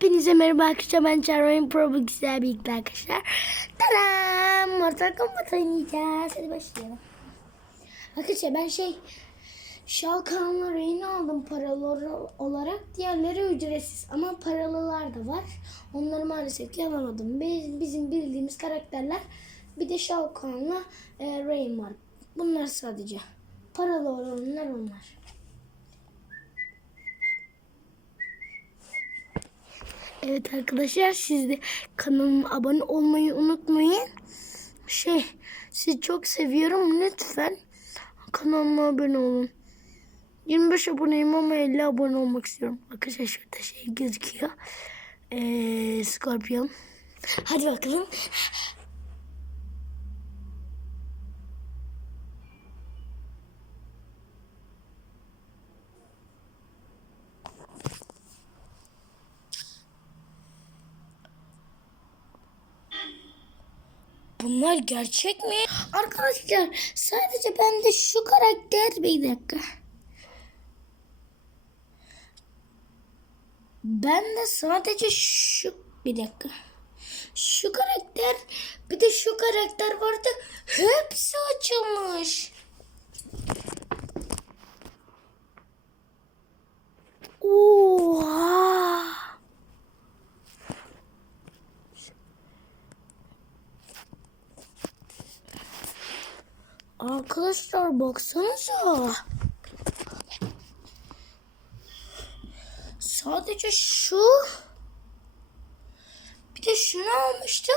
Hepinize merhaba arkadaşlar ben Charmaine Pro güzel bir arkadaşlar. Tadam! Mortal Kombat oynayacağız. Hadi başlayalım. Arkadaşlar ben şey Shao Kahn'la Reyna aldım paralı olarak. Diğerleri ücretsiz ama paralılar da var. Onları maalesef ki alamadım. Biz, bizim bildiğimiz karakterler bir de Shao Kahn'la e, Rain var. Bunlar sadece. Paralı olanlar onlar. Evet arkadaşlar siz de kanalıma abone olmayı unutmayın. Şey sizi çok seviyorum lütfen kanalıma abone olun. 25 aboneyim ama 50 abone olmak istiyorum. Arkadaşlar şurada şey gözüküyor. Ee, Scorpion. Hadi bakalım. Bunlar gerçek mi? Arkadaşlar sadece bende şu karakter bir dakika. Ben de sadece şu bir dakika. Şu karakter bir de şu karakter vardı. Hepsi açılmış. Oha. Arkadaşlar baksanıza. Sadece şu. Bir de şunu almıştım.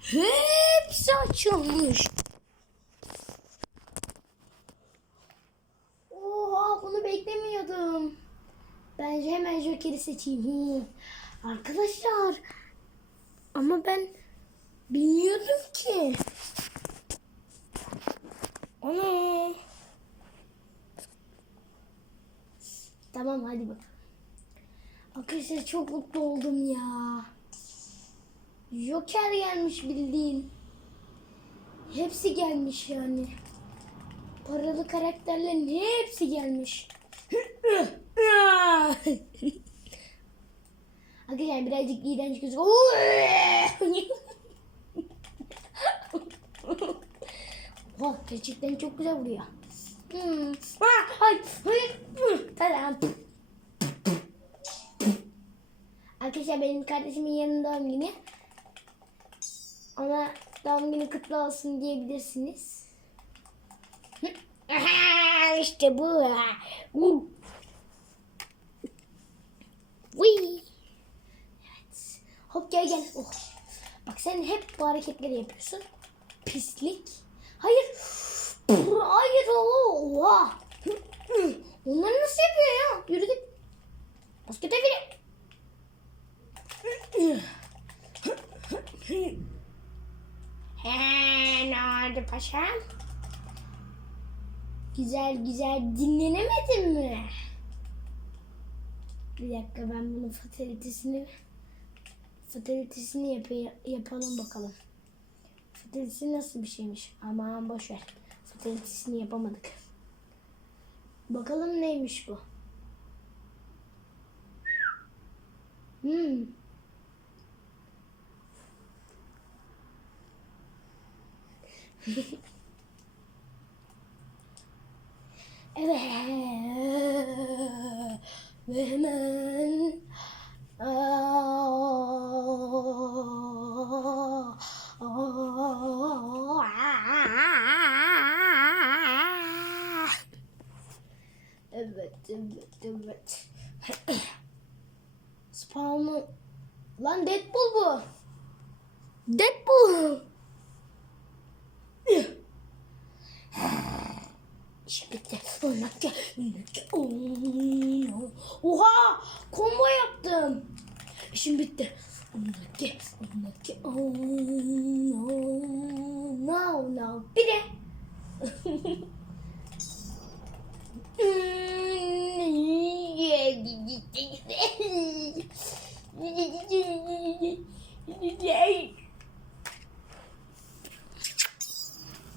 Hepsi açılmış. Oha bunu beklemiyordum. Bence hemen Joker'i seçeyim. Arkadaşlar. Ama ben bilmiyordum ki. Ana. Tamam hadi bakalım. Arkadaşlar çok mutlu oldum ya. Joker gelmiş bildiğin. Hepsi gelmiş yani. Paralı karakterlerin hepsi gelmiş. Arkadaşlar birazcık iğrenç gözüküyor. Oh, gerçekten çok güzel vuruyor. Hmm. Ah, hayır, hayır. Tamam. Arkadaşlar benim kardeşimin yarın doğum günü. Ona doğum günü kutlu olsun diyebilirsiniz. Aha, işte bu. Uh. Evet. Hop gel gel. Oh. Bak sen hep bu hareketleri yapıyorsun. Pislik. Hayır. Hayır. Oha. Onları nasıl yapıyor ya? Yürü git. Baskete bile. He, ne oldu paşam? Güzel güzel dinlenemedin mi? Bir dakika ben bunun fatalitesini fatalitesini yap yapalım bakalım. Fatalitesi nasıl bir şeymiş? Aman boş ver. Fatalitesini yapamadık. Bakalım neymiş bu? Hmm. evet. Ve hemen Evet, evet, evet. Spawn'u... Lan Deadpool bu. Deadpool. Oynatça. Oha! Combo yaptım. İşim bitti. Oynatça, oynatça. No, no. Bir de.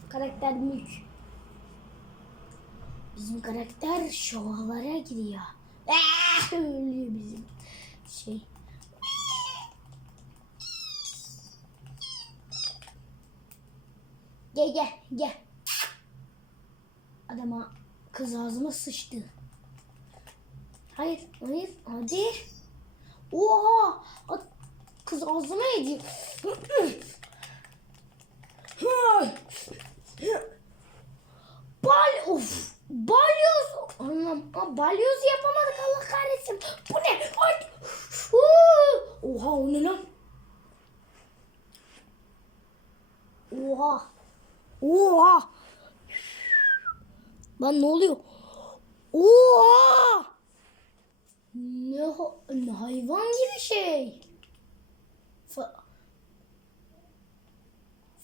Karakter mülk. Bizim karakter şovlara giriyor. Ah, ölüyor bizim şey. Gel gel gel. Adama kız ağzıma sıçtı. Hayır hayır hadi. Oha kız ağzıma yedi. Bal of balyoz anlam Aa, balyoz yapamadık Allah kahretsin. Bu ne? Ay. Oha o ne lan? Oha. Oha. Lan ne oluyor? Oha. Ne, ha- ne hayvan gibi şey. Fa,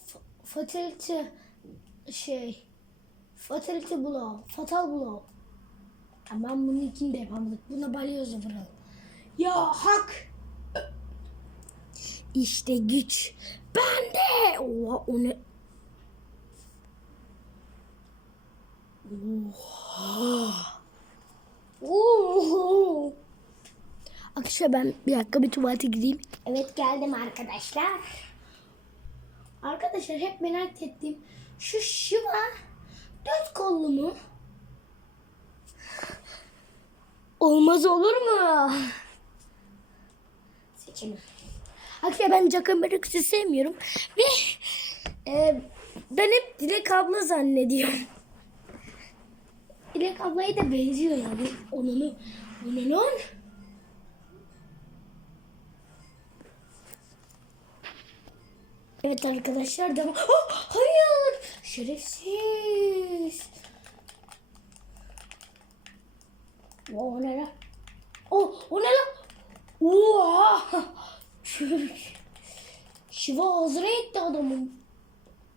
fa, fatality şey. Fatality blow. Fatal blow. Ben bunun ikini de yapamadık. Buna balyoz yapalım. Ya hak. İşte güç. Bende. Oha o ne? Oha. Oo. Arkadaşlar ben bir dakika bir tuvalete gideyim. Evet geldim arkadaşlar. Arkadaşlar hep merak ettiğim şu Shiva dört kollu mu? Olmaz olur mu? Seçelim. Arkadaşlar ben Jaka Merix'i sevmiyorum. Ve e, ben hep Dilek abla zannediyorum. Dilek ablaya da benziyor yani. Onun, onun. Evet arkadaşlar devam. Oh, hayır. Şerefsiz. O ne lan? O, o ne lan? Oha. Çüş. Şiva ağzına etti adamın.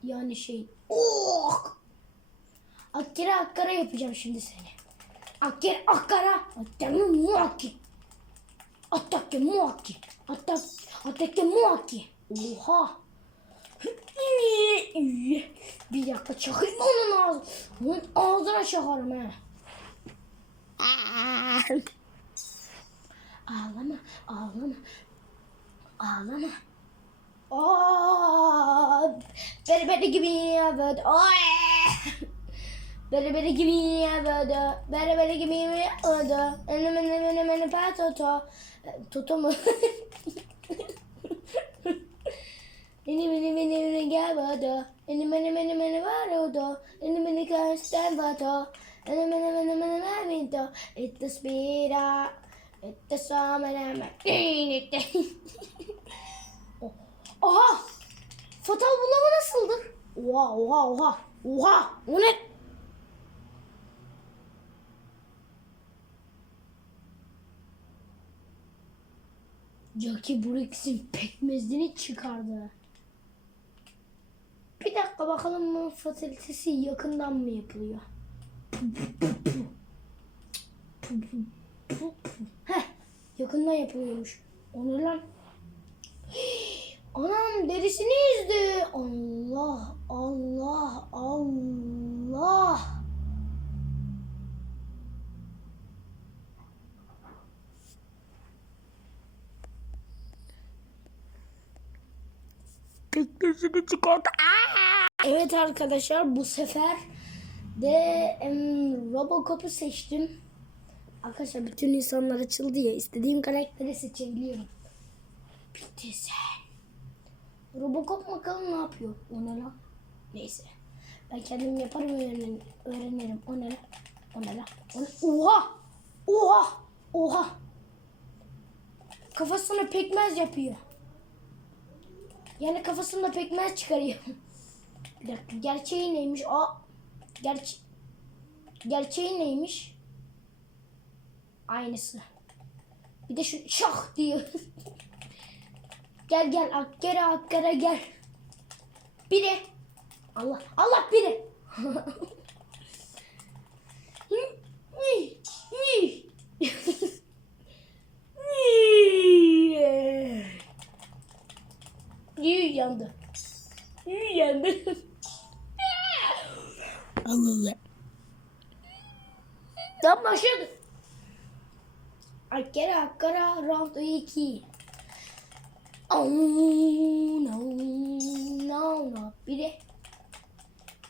Yani şey. Oh. Akkere akkara yapacağım şimdi seni. Akkara. Attake muaki. Attake muaki. Atak, attake muaki. Oha. Bir dakika çakayım onun ağzı. Onun ağzına çakarım ha. Ağlama, ağlama. Ağlama. Aa, beri beri gibi yapıyordu. Beri beri gibi yapıyordu. Beri beri gibi yapıyordu. Ene mene mene mene patoto. Toto mu? Ene mene mene mene yapıyordu. Ene mene mene mene varıyordu. Ene mene kaçtan vato. Ene mene mene mene merminto. Itta spira. Itta samene merminite. Oha! Fatal bulama nasıldır? Oha oha oha. Oha! O ne? Jackie Brooks'in pekmezini çıkardı. Bakalım bunun fatalitesi yakından mı yapılıyor? Heh, yakından yapılıyormuş. O ne lan? Anam derisini yüzdü. Allah Allah Allah. Pekmezini çıkardı. Evet arkadaşlar bu sefer de em, Robocop'u seçtim. Arkadaşlar bütün insanlar açıldı ya istediğim karakteri seçebiliyorum. Bitti sen. Robocop bakalım ne yapıyor? O ne lan? Neyse. Ben kendim yaparım öğrenirim. öğrenirim. O ne lan? O ne lan? O ne? Oha! Oha! Oha! Kafasına pekmez yapıyor. Yani kafasında pekmez çıkarıyor. Gerçeği neymiş? Aa, gerçe gerçeği neymiş? Aynısı. Bir de şu şah diyor. Gel gel akkere akkere gel. Biri. Allah Allah biri. Yuh yandı. Yandı. Allah Allah. Tam başladı. Akkere akkere round 2. Oh no no no. Bir de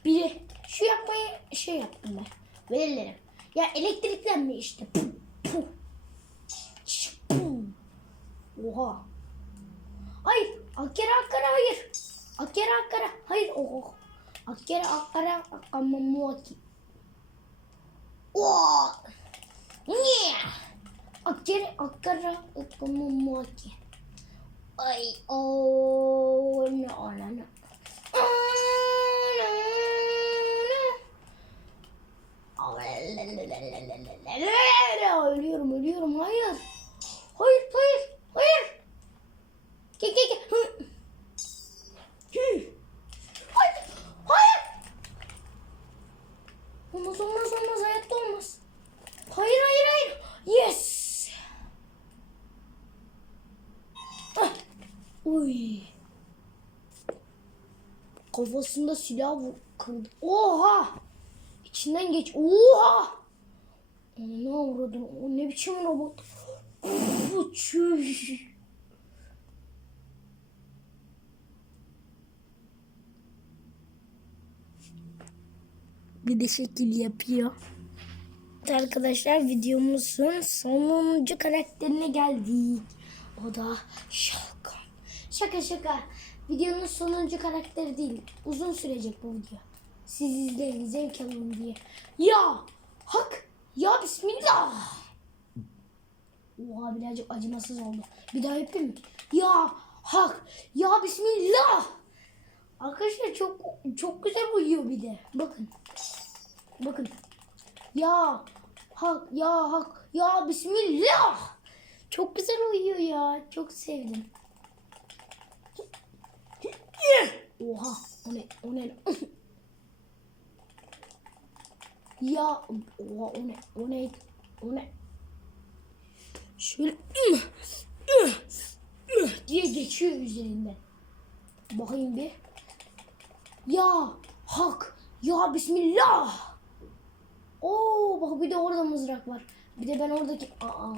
Bir şu yapmayı şey yaptım ben. Verilerim. Ya elektriklenme işte. Puh, puh. Şş, puh. Oha. Hayır. Akkere akkere hayır. Akkere akkere. Hayır. Oh. Akkere akkere akkama muaki. Oh. Niye? Akkere akkere akkama muaki. Ay. Oh. No, no, no. Ölüyorum, ölüyorum. Hayır. Hayır, hayır, hayır. Gel, gel, gel. Hı. Hı. Hayır, hayır. Olmaz, olmaz, olmaz. Hayatta olmaz. Hayır, hayır, hayır. Yes. Ah. Uy. Kafasında silah kırdı. Oha! İçinden geç. Oha! Ne avradın? O ne biçim robot? Çüş. Bir de şekil yapıyor. Arkadaşlar videomuzun sonuncu karakterine geldik. O da Şalkan. Şaka şaka. Videonun sonuncu karakteri değil. Uzun sürecek bu video. Siz izleyin zevk alın diye. Ya hak ya bismillah. Oha birazcık acımasız oldu. Bir daha yapayım mı? Ya hak ya bismillah. Arkadaşlar çok çok güzel uyuyor bir de. Bakın. Bakın. Ya hak ya hak ya bismillah. Çok güzel uyuyor ya. Çok sevdim. Oha o ne o ne? Ya oha o ne o ne o ne? Şöyle diye geçiyor üzerinden bakayım bir. Ya hak. Ya bismillah. Oo bak bir de orada mızrak var. Bir de ben oradaki aa, aa.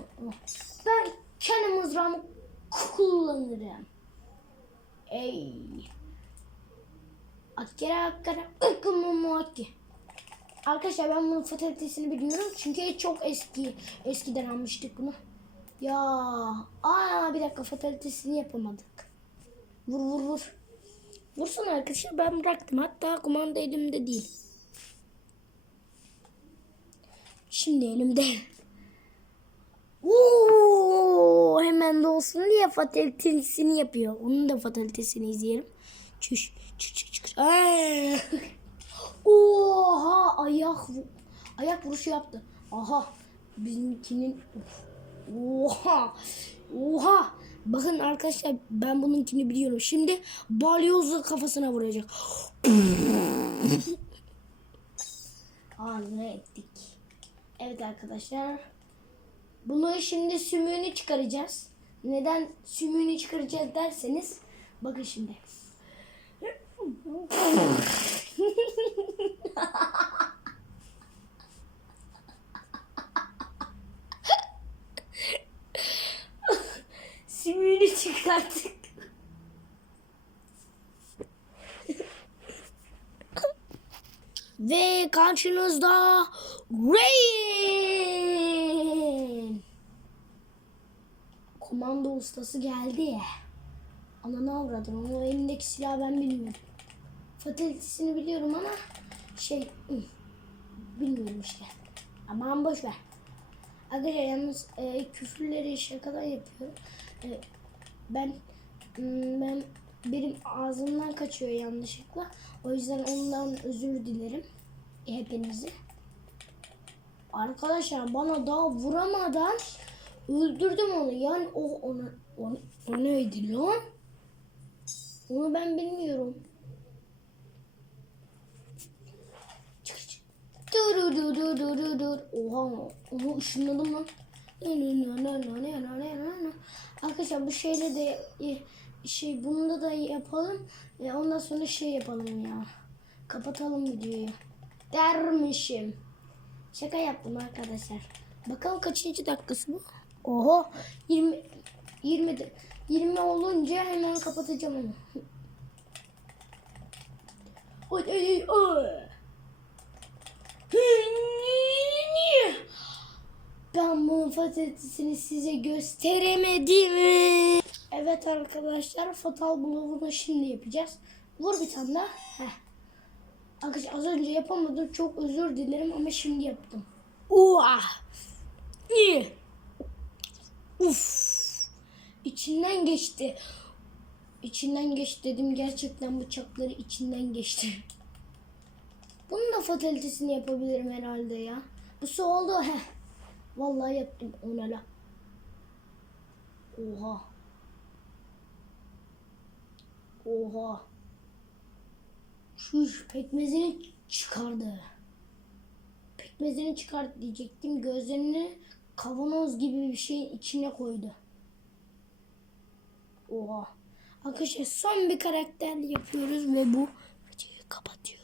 ben kendi mızrağımı kullanırım. Ey. Akkere ıkkımı muakki. Arkadaşlar ben bunun fatalitesini bilmiyorum. Çünkü çok eski eskiden almıştık bunu. Ya aa bir dakika fatalitesini yapamadık. Vur vur vur. Vursun arkadaşlar ben bıraktım. Hatta kumanda elimde değil. Şimdi elimde. Oo, hemen de olsun diye fatalitesini yapıyor. Onun da fatalitesini izleyelim. Çüş, çüş, çüş. Ay. Oha, ayak ayak vuruşu yaptı. Aha, bizimkinin Oha. Oha. Bakın arkadaşlar ben bununkini biliyorum. Şimdi balyozla kafasına vuracak. Ağzına ettik. Evet arkadaşlar. Bunu şimdi sümüğünü çıkaracağız. Neden sümüğünü çıkaracağız derseniz bakın şimdi. Sümüğünü çıkarttık. Ve karşınızda Rain. Komando ustası geldi. Ananı avradın. Onun elindeki silahı ben bilmiyorum. Fatalitesini biliyorum ama şey bilmiyorum işte. Aman boş ver. Arkadaşlar yalnız e, küfürleri şakadan yapıyorum. E, ben ben benim ağzımdan kaçıyor yanlışlıkla. O yüzden ondan özür dilerim hepinizi. Arkadaşlar bana daha vuramadan öldürdüm onu. Yani o onu o, o neydi lan? Onu ben bilmiyorum. Çık, çık. Dur dur dur dur dur dur. Oha onu ışınladım lan. Arkadaşlar bu şeyle de e, şey bunda da yapalım. E, ondan sonra şey yapalım ya. Kapatalım videoyu. Dermişim. Şaka yaptım arkadaşlar. Bakalım kaçıncı dakikası bu? Oho 20 20 de- 20 olunca hemen kapatacağım onu. Oy, oy, oy. Ben bunun patatesini size gösteremedim. Evet arkadaşlar fatal bloğunu şimdi yapacağız. Vur bir tane daha. Heh. Az önce yapamadım. Çok özür dilerim ama şimdi yaptım. Uah. İyi. Uf. İçinden geçti. İçinden geçti dedim. Gerçekten bıçakları içinden geçti. Bunun da fatalitesini yapabilirim herhalde ya. Bu su oldu. Heh. Vallahi yaptım ona la. Oha. Oha. Şu pekmezini çıkardı. Pekmezini çıkart diyecektim. Gözlerini kavanoz gibi bir şeyin içine koydu. Oha. Arkadaşlar son bir karakter yapıyoruz ve bu videoyu kapatıyoruz.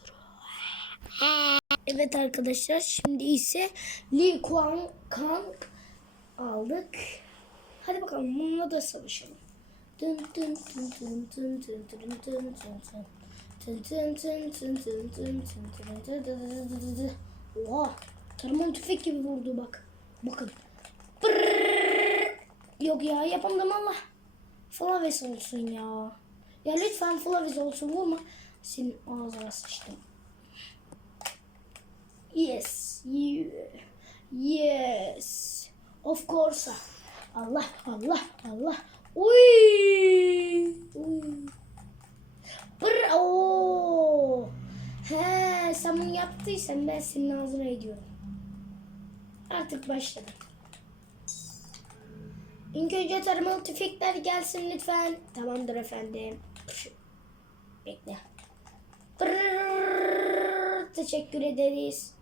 Evet arkadaşlar şimdi ise Lee Kuan Kang aldık. Hadi bakalım bununla da savaşalım. Dın dın dın dın dın dın dın dın dın dın. Oha! Tarıman tüfek gibi vurdu bak. Bakın. Brrrr. Yok ya yapamadım Allah. Flavis olsun ya. Ya lütfen Flavis olsun vurma. Senin ağzına sıçtım. Yes. You. Yes. Of course. Allah Allah Allah. Uy. Uy. Brr. Oo. He, sen bunu yaptıysan ben senin ağzına ediyorum. Artık başladım. İlk önce tarımalı tüfekler gelsin lütfen. Tamamdır efendim. Bekle. Teşekkür ederiz.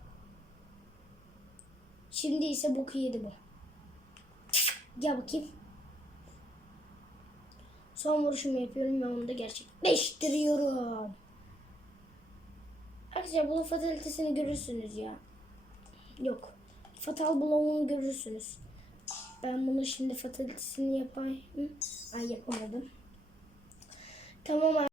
Şimdi ise boku yedi bu. Gel bakayım. Son vuruşumu yapıyorum ve onu da gerçekleştiriyorum. Arkadaşlar bunun fatalitesini görürsünüz ya. Yok. Fatal bloğunu görürsünüz. Ben bunu şimdi fatalitesini yapayım. Ay yapamadım. Tamam